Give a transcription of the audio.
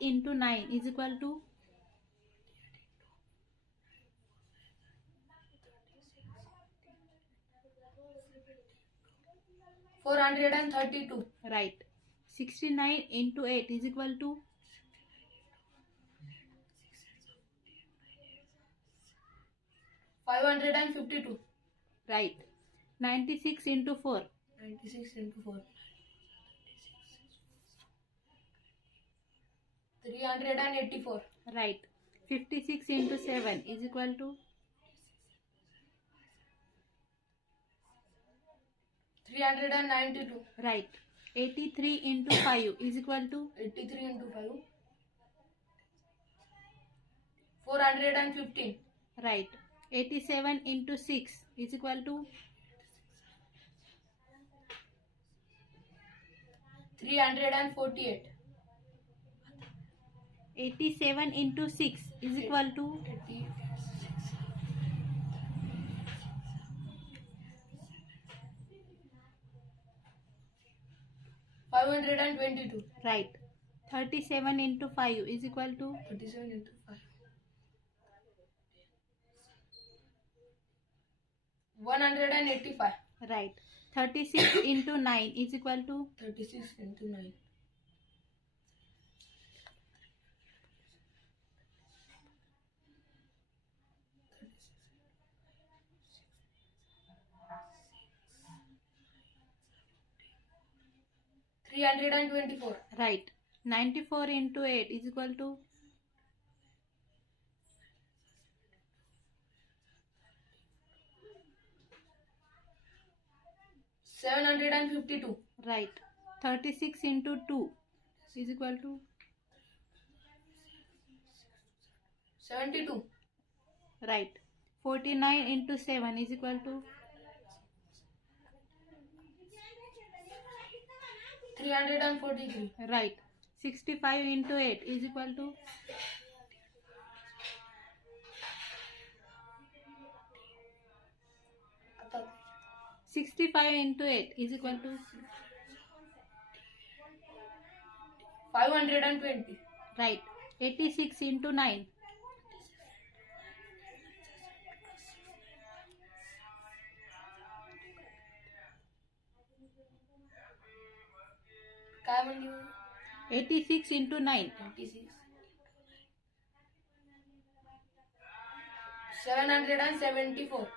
into 9 is equal to 432. right. 69 into 8 is equal to 552. right. 96 into 4 96 into 4. 384. right. 56 into 7 is equal to 392. right. 83 into 5 is equal to 83 into 5. 415. right. 87 into 6 is equal to 348. 87 into 6 is equal to 522. right. 37 into 5 is equal to 37 into 5. 185. right. 36 into 9 is equal to 36 into 9. 324. right. 94 into 8 is equal to 752. right. 36 into 2 is equal to 72. right. 49 into 7 is equal to 343. right. 65 into 8 is equal to 65 into 8 is equal to 520. right. 86 into 9 काय म्हणली 86 into 9 26. 774.